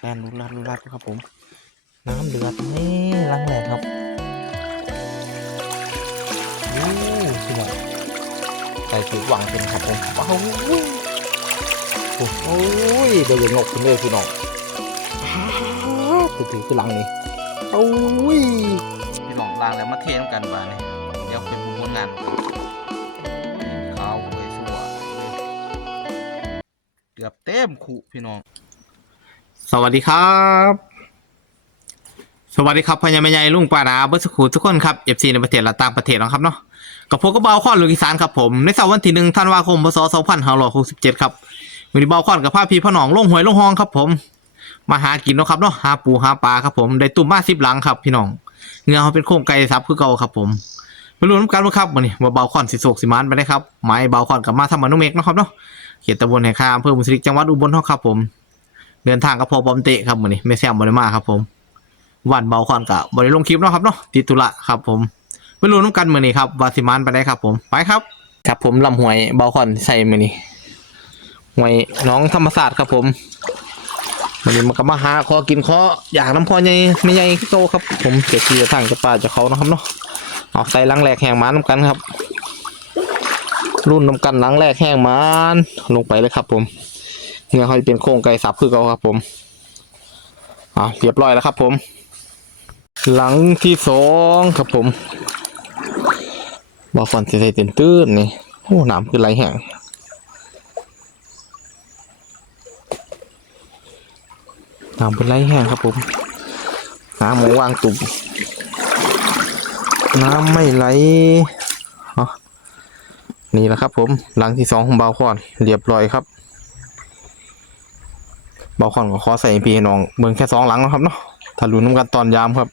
แลนรุนรัดรุนรัดครับผม น้ำเดือดนี่ลังแหลกครับโอ้สุดยอดไก่ถือหวังเป็นครับผมว้าวโอ้โหเดี๋ยวจะงกขึ้นเลยพี่น้องถือถือคือหลังนี่โอ้ยพี่น้องล้างแล้วมาเทน้ำกันบ้านี่เดี๋ยวเป็นบุญผลงานขาวเลยสัวเกือบเต็มขู่พี่น้อง สวัสดีครับ สวัสดีครับพญาม่ใหญ่ลุงปานาเบิร์สคูทุกคนครับเอฟซีในประเทศและต่างประเทศนะครับเนาะกับผมก็เบาข้อนลูกอีสานครับผมในเสาร์วันที่หนึ่งธันวาคมพศสองพันห้าร้อยหกสิบเจ็ดครับวันนี้เบาข้อนกับพาพีพ่อหนองลงหวยลงห้องครับผม มาหากินเนาะครับเนาะหาปูหาปลาครับผมได้ตุ่มมาสิบหลังครับพี่น้องเงาเขาเป็นโครงไก่ซับคือเก่าครับผมไปรู้น้ำกันว่าครับวันนี้มาเบาข้อนสิโศกสิมานไปได้ครับไม้เบาข้อนกับมาทำมานุเมกนะครับเนาะเขตตำบลแห่งคาอำเภอมุสลิกจังหวัดอุบลเนาะครับผม เดินทางกับพอบอมเตะครับวันนี้ไม่แซมบริมาครับ ผมวันเบาคอนกับบริลงคลิปเนาะครับเนาะติตุละครับ ผมไปรู้น้ำกันมือนี้ครับวาสิมานไปได้ครับ ผมไปครับครับผมลำหวยเบาคอนใส่มือนี้หวยน้องธรรมศาสตร์ครับ ผมวันนี้มันก็มาหาคอกินคออยากน้ำพอใหญ่ไม่ใหญ่โตครับ ผมเจ็ดทีจะทางจะป่าจะเขานะครับเนาะเอาใส่ลังแหลกแห้งมาน้ำกันครับ รุ่นน้ำกันลังแหลกแห้งมันลงไปเลยครับ ผม เนื้อเขาจะเป็นโครงไก่สับคือเขาครับผมอ่าเรียบร้อยแล้วครับผม หลังที่สองครับผมบอฟอนใส่เต็นตื้นนี่โอ้น้ำคือไหลแห้งน้ำเป็นไหลแห้งครับผมน้ำหมูวางตุ่มน้ำไม่ไหลนี่แหละครับผมหลังที่สองของบาคอนเรียบร้อยครับ บาคอนก็ขอใส่พี่น้องเบิ่งแค่สองหลังนะครับเนาะถ้าลุ้นน้ำกันตอนยามครับ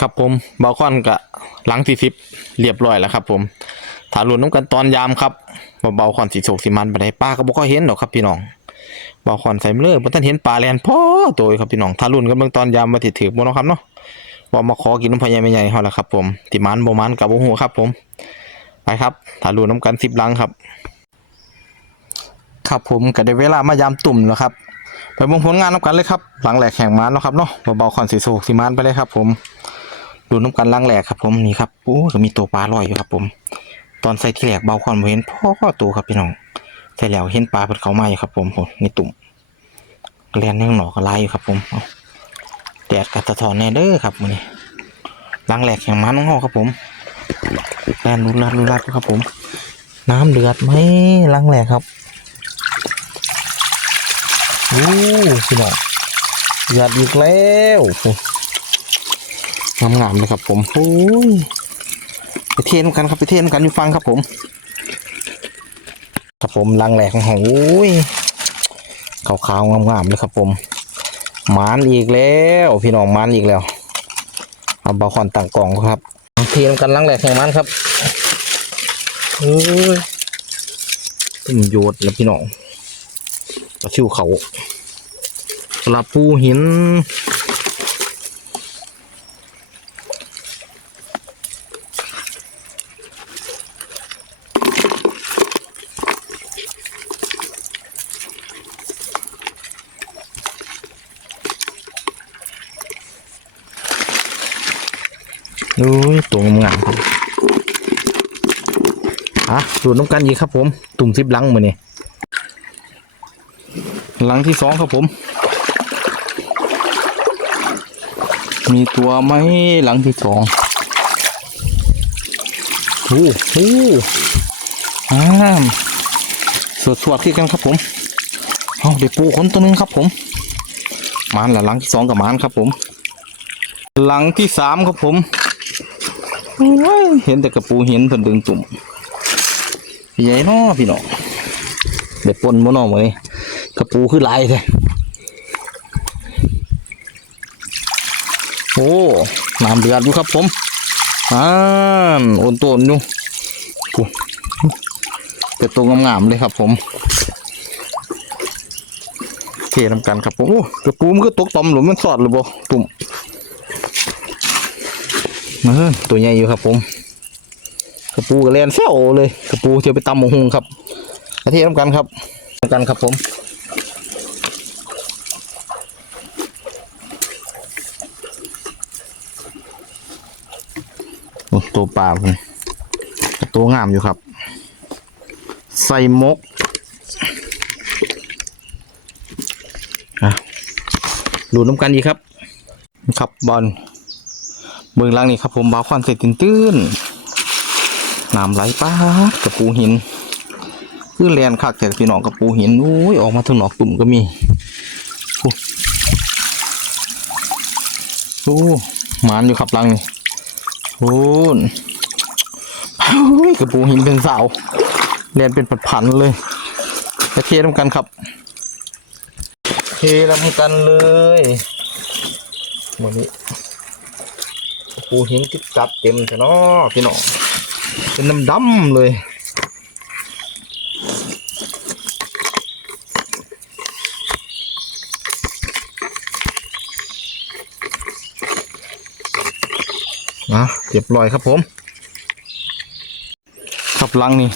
ครับผมบาคอนกะหลังที่สิบเรียบร้อยแล้วครับ ผมถ้าลุ้นน้ำกันตอนยามครับว่าเบาคอนสีโศกสีมันไปได้ป้าก็บอยเห็นหรอกครับพี่น้องบาคอนใส่เมื่อบ่ทันเห็นปลาแลนพ่อตัวครับพี่น้องถ้าลุ้นกันเบิ่งตอนยามมาถิถือบ่เนาะครับเนาะว่ามาขอกินน้ำพายใหญ่ๆเฮาละครับ ผมที่มันบ่มันกับบ่ฮู้ครับ ผม ไปครับถ้าลุ้นน้ำกันสิบหลังครับ ครับผมก็ได้เวลามายามตุ่มแล้วครับไปเบิ่งผลงานน้ำกันเลยครับหลังแหลกแข่งม้านเนาะครับเนาะเบาๆคอนสีโศกสีม้านไปเลยครับ ผมดูน้ำกันหลังแหลกครับ ผมนี่ครับโอ้ก็มีตัวปลาลอยอยู่ครับ ผม ตอนใส่ที่แหลกเบาคอนเห็นพ่อตัวครับพี่น้องใส่แล้วเห็นปลาเพิ่นเขามาอยู่ครับ ผมผมนี่ตุ่มเรียนยังหนอกอะไรอยู่ครับ ผมแดดกัดสะท้อนแน่เด้อครับมือนี้หลังแหลกแข่งม้านของเฮาครับ ผมแลนรุนรัดรุนรัดครับผม น้ำเดือดไหมหลังแหลกครับ โอ้พี่น้องหยัดอีกแล้วงามงามๆเลยครับผมโอ้ยไปเทนกันครับไปเทนกันอยู่ฟังครับผม ครับผมลังแหลกของเขาโอ้ยขาวๆงามๆเลยครับผมมานอีกแล้ว พี่น้องมานอีกแล้วเอาบาคอนต่างกล่องครับเทนกันลังแหลกแห่งมันครับโอ้ยตึมโยดแล้วพี่น้องปลาชิวเขา ปลาปูหิน ดูตัวงามๆครับอะดูน้ำกันอีกครับผม ตุ่มซิบลังมือนี่หลังที่สองครับผม มีตัวไหมหลังที่สองโอ้โหอ่าสวดสวดขึ้นกันครับผมเอาเดี๋ยวปูคนตัวนึงครับผมมานละหลังที่สองกับมานครับผม หลังที่สามครับผมเห็นแต่กระปูเห็นเพิ่นดึงตุ่มใหญ่นาะพี่น้องเด็ดปนโมนอมาเลยกระปูคือลายเล โอ้น้ำเดือดอยู่ครับผมอ่านโอนตัวอยู่กูเป็นตัวงามๆเลยครับผมเทน้ำกันครับผมโอ้กระปูมันก็ตกต่อมหรือมันสอดหรือบ่ตุ่มเออตัวใหญ่อยู่ครับผมกระปูกระเลียนเส้าเลยกระปูเที่ยวไปตำหมูหุงครับกระเทียมกันครับน้ำกันครับผม ตัวปลาตัวงามอยู่ครับ ใส่มกอะดูน้ำกันดีครับ ครับบอลเบื้องล่างนี่ครับ ผมบาวควันเสร็จตื่นตื้นน้ำไหลป้าดกระปูหิน คือแลนคักแต่พี่น้องกระปูหินโอ้ยออกมาทางหนอกตุ่มก็มีโอ้หมานอยู่ครับลังนี่ โอ้นโอ้ยกระปูหินเป็นสาวแลนเป็นผันๆเลยจะเทน้ำกันครับ เทน้ำกันเลยวันนี้กระปูหินติดจับเต็มใช่เนาะพี่น้องเป็นน้ำดำๆเลยะเรียบร้อยครับผม ครับลังนี่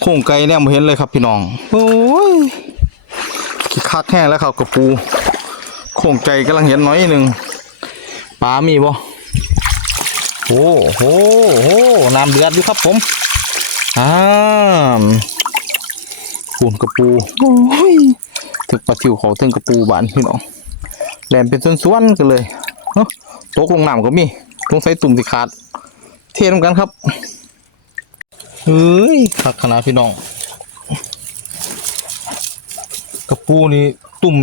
โค้งไก่เนี่ยมาเห็นเลยครับพี่น้อง โอ้ยขี้คักแห้งแล้วครับกระปู โค้งไก่กำลังเห็นน้อยหนึ่งปลามีบ่โอ้โหโหน้ำเดือดอยู่ครับผมอ่าปูนกระปูโอ้ยถึงปลาทิวเขาถึงกระปูบานพี่น้องแหลมเป็นส่วนๆกันเลยเนาะตกลงน้ำก็มี ตรงใส่ตุ่มสิขาด เทียมกันครับเฮ้ยขักขนาดพี่น้องกระปูนี่ตุ่ม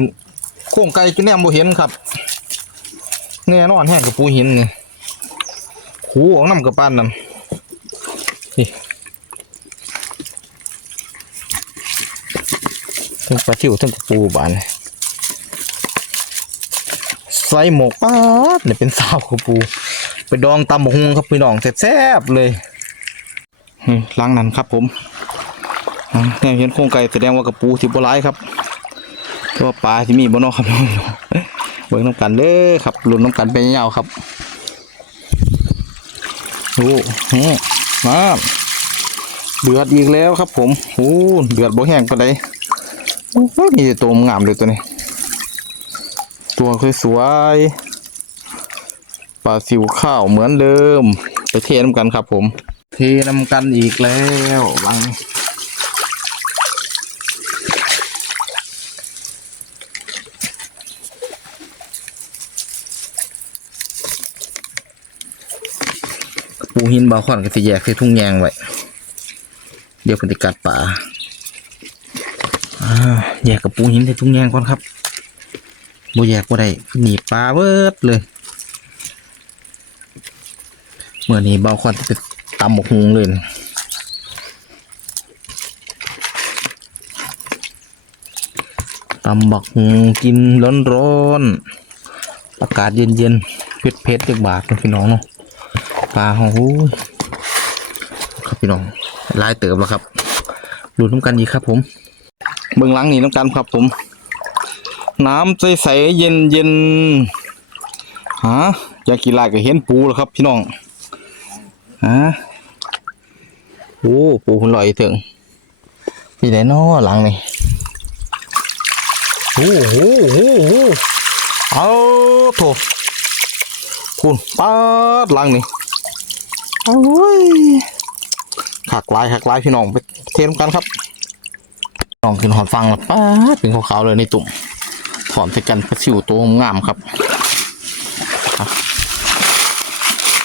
โค้งไก่จนแนมบ่เห็นครับ แน่นอนแห้งกระปูหินนี่ขูออกน้ำกระปั้นนั่นนี่ทั้งปลาทิวทั้งกระปูบานใส่หมกป้าดเนี่ยเป็นสาวกระปู ไปดองตำบกฮุงครับพี่น้องแซ่บๆเลยนี่ล้างนั้นครับผมเนี่ยเห็นโครงไก่แสดงว่ากระปูสิบร้ายครับต่ว่าปลาที่มีบนนอกครับเบิ่งน้ำกันเด้อครับลุนน้ำกันไปยาวครับโอ้โหมาเดือดอีกแล้วครับ ผมโอ้เดือดบ่แห้งปานใดโอ้โหนี่ตัวงามเลยตัวนี้ ตัวสวยๆ ปลาสิวข้าวเหมือนเดิม ไปเทน้ำกันครับผม เทน้ำกันอีกแล้วบังปูหินบาขอนก็จะแยกใส่ทุ่งแยงไว้เดี๋ยวเพนธิกัดป่าอ่าแยกกับปูหินใส่ทุ่งแยงก่อนครับบ่แยกบ่ได้หนีปลาเบิดเลย เมื่อนี้เบาควันจะไปตำบกฮุงเลยนะตำบักฮุงกินร้อนร้อนอากาศเย็นเย็นเผ็ดเผ็ดจากบาทพี่น้องเนาะปลาโอ้โหครับพี่น้องลายเติบแล้วครับดูน้ำกันอีกครับผม เบื้องหลังนี่น้ำกันครับผม น้ำใสๆเย็นเย็นฮะอยากกินลายก็เห็นปูแล้วครับพี่น้อง ฮะโอ้ปูมันลอยถึงพี่ไหนน้อหลังนี่โอ้โหโอ้โหเอาโถคุณป้าดหลังนี่โอ้ยขักลายขักลายพี่น้องไปเทมกันครับน้องขึ้นหอดฟังแล้วป้าดเป็นขาวๆเลยในตุ่มถอนใส่กันประสิวตัวงามครับ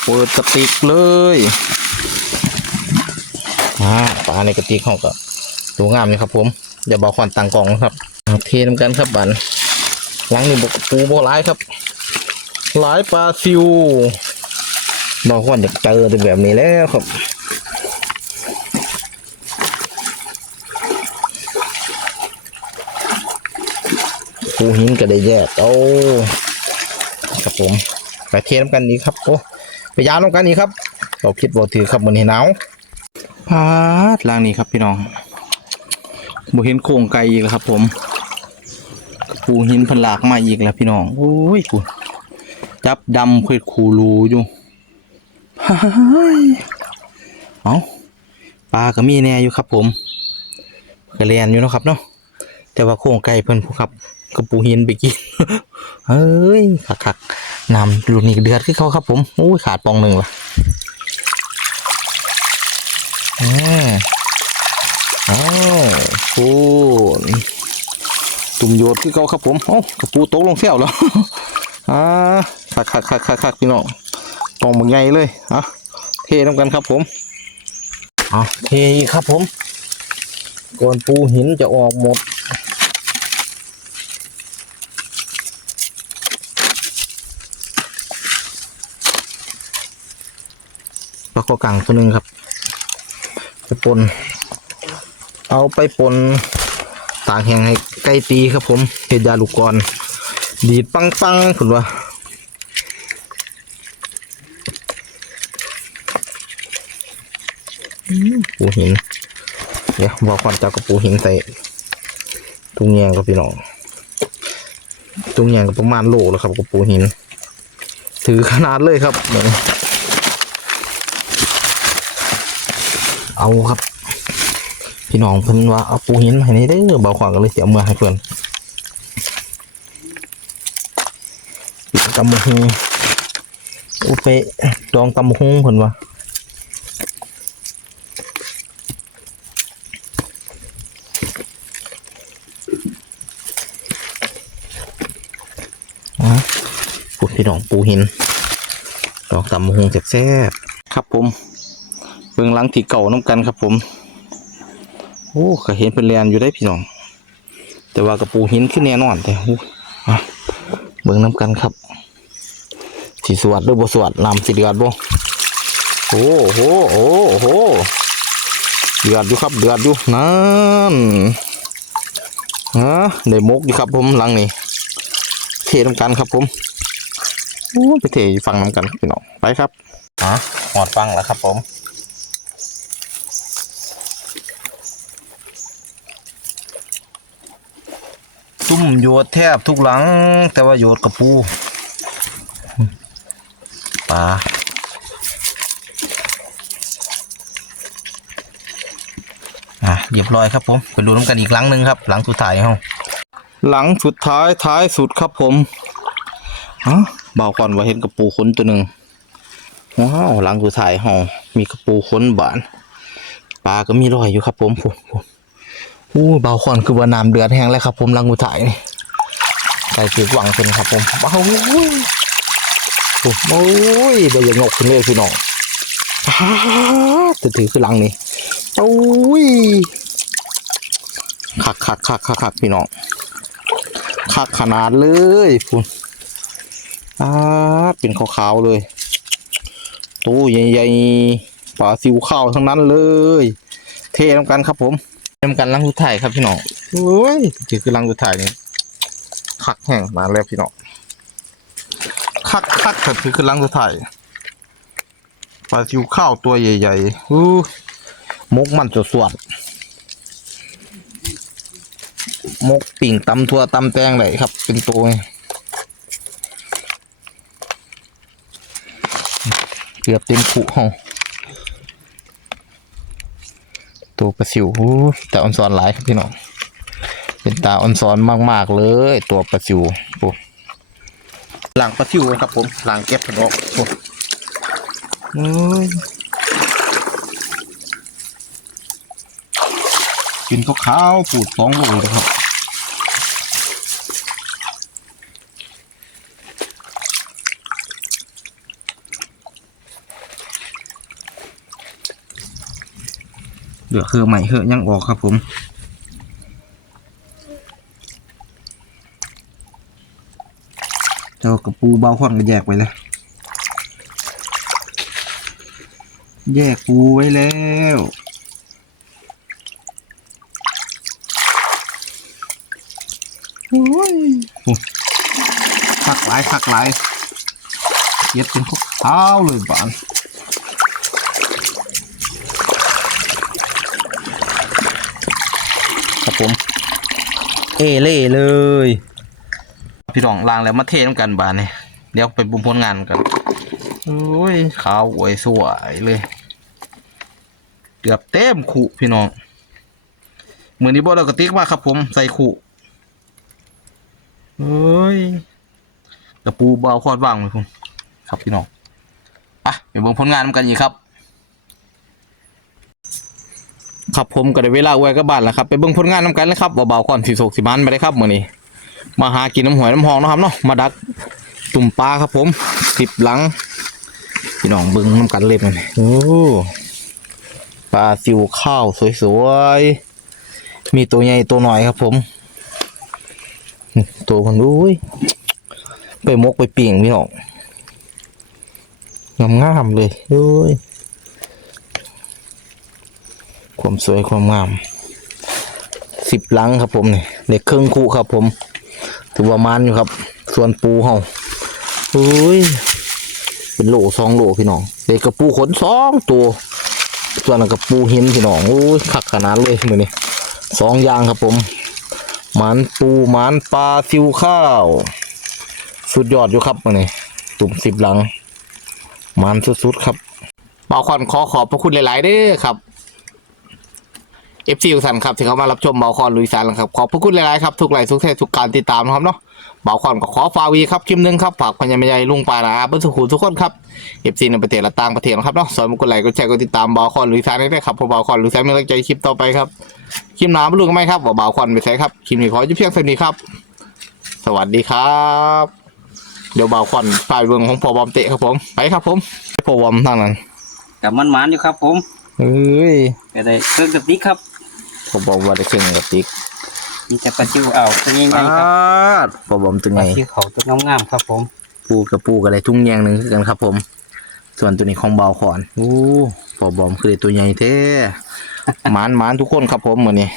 เปิดกระติกเลยอ่าปลาในกระติกเขาก็ตัวงามนี่ครับ ผมอย่าบอกควันต่างกล่องนะครับเอาเทน้ำกันครับบันหลังนี่บกปูบกหลายครับ หลายปลาซิวบอกควันอยากเจอเป็นแบบนี้แล้วครับปูหินก็ได้แยกเอาครับผมไปเทน้ำกันอีกครับโอ้ ไปยาวน้ำกันอีกครับเราคิดว่าถือครับมันเห็นหนาวพาดล่างนี้ครับพี่น้องบ่เห็นโครงไก่อีกแล้วครับ ผมปูหินพันหลากมาอีกแล้วพี่น้องโอ้ยกูจับดำเคยคูรูอยู่พายเอาปลาก็มีแน่อยู่ครับ ผมก็เรียนอยู่นะครับเนาะแต่ว่าโครงไก่เพิ่นผู้ขับกระปูหินไปกินเฮ้ยคักคักๆ น้ำรุนนี้เดือดขึ้นเขาครับผมโอ้ยขาดปองหนึ่งละอืมอ้าวปูตุ่มโยดคือเก่าครับผมเอ้ากระปูตกลงเที่ยวแล้วอ่าคักคักคักคักคักพี่น้องตองมึงไงเลยอะเทน้ำกันครับผมอะเทครับผมก่อนปูหินจะออกหมด แล้วก็กังตัวหนึ่งครับ ไปปนเอาไปปนตากแห้งให้ไก่ตีครับผมเห็ดยาลูกกรอนดีดปังปังคุณว่าปูหิน เดี๋ยวบอกก่อนจากระปูหินใส่ตุงแยงกับพี่น้องตุงแยงกับประมาณโลแล้วครับกระปูหิน ถือขนาดเลยครับเหมือน เอาครับ พี่น้องเพิ่นว่าเอาปูหินให้นี่ได้อเบาขวางกันเลยเสียเมื่อให้เพื่อนตำมะฮุงอุเปะดองตำมะฮุงเพิ่นว่าอะพูดพี่น้องปูหินดองตำมะฮุงแซ่บๆครับผม เบื้องหลังที่เก่าน้ำกันครับผม โอ้ก็เห็นเป็นแลนอยู่ได้พี่น้อง แต่ว่ากระปูหินขึ้นแน่นอนแต่โอ้เบื้องน้ำกันครับสีสวัสดหรือบ่สวัสดน้ำสีเดือดบ่โอ้โหโอ้โหเดือดอยู่ครับเดือดอยู่นั่นฮะได้มกอยู่ครับผมหลังนี้เทน้ำกันครับผมโอ้ไปเทฟังน้ำกันพี่น้องไปครับอะหอดฟังแล้วครับผม ซุ่มโยดแทบทุกหลัง แต่ว่าโยดกระปูปลาอะเรียบร้อยครับผมไปดูน้ำกันอีกหลังหนึ่งครับ หลังสุดท้ายเฮาหลังสุดท้ายท้ายสุดครับผมฮะเบาก่อนว่าเห็นกระปูขนตัวหนึ่งว้าวหลังสุดท้ายเฮามีกระปูขนบานปลาก็มีรอยอยู่ครับผมผมผม อู้เบาคอนคือว่าน้ำเดือดแห้งแล้วครับ ผมลังอุถ่ายนี่ใส่ถือหวังเป็นครับ ผมเบาโอ้ยโอ้โอ้ยเดี๋ยวอย่างงกขึ้นเลยพี่น้องจะถือคือลังนี่โอ้ยคักคักคักคักคักพี่น้องคักขนาดเลยคุณอ้าเป็นขาวๆเลยตู้ใหญ่ๆปลาซิวข้าวทั้งนั้นเลย เทน้ำกันครับผม เตรียมกันลังสุดท้ายครับพี่น้องโอ้ยถือคือลังสุดท้ายนี่คักแห้งมาแล้วพี่น้องคักคักครับถือคือลังสุดท้ายปลาซิวข้าวตัวใหญ่ๆอู้มกมันจะสวดมกปิ่งตำทัวตำแตงเลยครับ เป็นตัวไงเกือบเต็มขุห้อง ตัวปลาซิวหูแต่ออนซอนหลายครับพี่น้องเป็นตาออนซอนมากๆเลย ตัวปลาซิวโอ้หลังปลาซิวครับผมหลังเก็บกระดอกโอ้เอ้ยกินขาวๆปูดสองโลเลยครับ เหลือคือใหม่เหอยังออกครับผมเจ้ากระปูเบาค่อนก็แยกไปเลยแยกปูไว้แล้วโอ้ยโอ้คักหลายคักหลายเย็ดเป็นพวกเท้าเลยบ้าน ครับผม เอเล่เลย พี่น้องล้างแล้วมาเทน้ำกันบานนี่เดี๋ยวไปบุมผลงานกันโอ้ยขาวอวยสวยเลย เกือบเต็มขู่พี่น้องเหมือนี้บอเรากระติกมาครับผมใส่ขู่เฮ้ยกระปูเบาคอดว่างเลยคุณครับพี่น้องอะไปเบิ่งผลงานกันอีกครับ ครับผมก็ได้เวลาอวยกับบ้านแล้วครับไปเบิ่งผลงานนํกันเลยครับเบาๆก่อนสิโศกสิมันไปได้ครับมื้อนี้มาหากินน้ำหวยน้ำหองนะครับเนาะมาดักตุ่มปลาครับผมสิบหลังพี่น้องเบิ่งน้ำกันเลยมันโอ้ปลาซิวข้าวสวยๆมีตัวใหญ่ตัวหน้อยครับผมตัวคนดูยไปมกไปปิ่งพี่น้องงามๆเลยโอ้ย ความสวยความงามสิบหลังครับผมนี่เด็กเครื่องคู่ครับ ผมถือว่ามันอยู่ครับ ส่วนปูเฮาเฮ้ยเป็นโหลสองโหลพี่น้องเด็กกระปูขนสองตัว ส่วนกระปูหินพี่น้องโอ้ยคักขนาดเลยมือนี้สองอย่างครับผมหมันปูหมันปลาซิวข้าว สุดยอดอยู่ครับมือนี้ตุ่มสิบหลังหมันสุดๆครับเบ่าวขอนขอขอบพระคุณหลาย ๆเด้อครับ เอฟซีทุกท่านครับที่เข้ามารับชมเบาคอนลุยสานครับขอบพระคุณหลายๆครับทุกไลค์ทุกแท้ทุกการติดตามนะครับเนาะเบาคอนก็ขอฟาวีครับคลิปหนึงครับฝากพญาไม่ใหญ่ลุงปานาเบิ้ลสุขุมทุกคนครับเอฟซีในประเทศและต่างประเทศนะครับเนาะสอนมากดไลค์กดแชร์กดติดตามเบาคอนลุยสานได้ด้วยครับเพราะเบาคอนลุยสานมีกำลังใจคลิปต่อไปครับคลิปหน้าไม่รู้กันไหมครับว่าเบาคอนไปใช้ครับคลิปนี้ขอจุดเพียงเท่านี้ครับ สวัสดีครับเดี๋ยวเบาคอนฝ่ายเบืองของพอบอมเตะครับผมไปครับผมพอบอมทางนั้นกับมันหมานอยู่ครับผมเฮ้ยก็ได้เครื่องกระติกครับ พอบอมว่าได้เครื่องกับติ๊กมีแต่ปลาชิวอ่าวตัวใหญ่อ่าๆครับพอบอมตัวปไงลาชิวเขาตัวงามๆครับผมปูกับปูกับอะไรทุ่งแยงหนึ่งคือกันครับ ผม ส่วนตัวนี้ของเบาขอนโอ้พอบอมคือได้ตัวใหญ่เท่หมานหมานทุกคนครับผมเหมือนนี้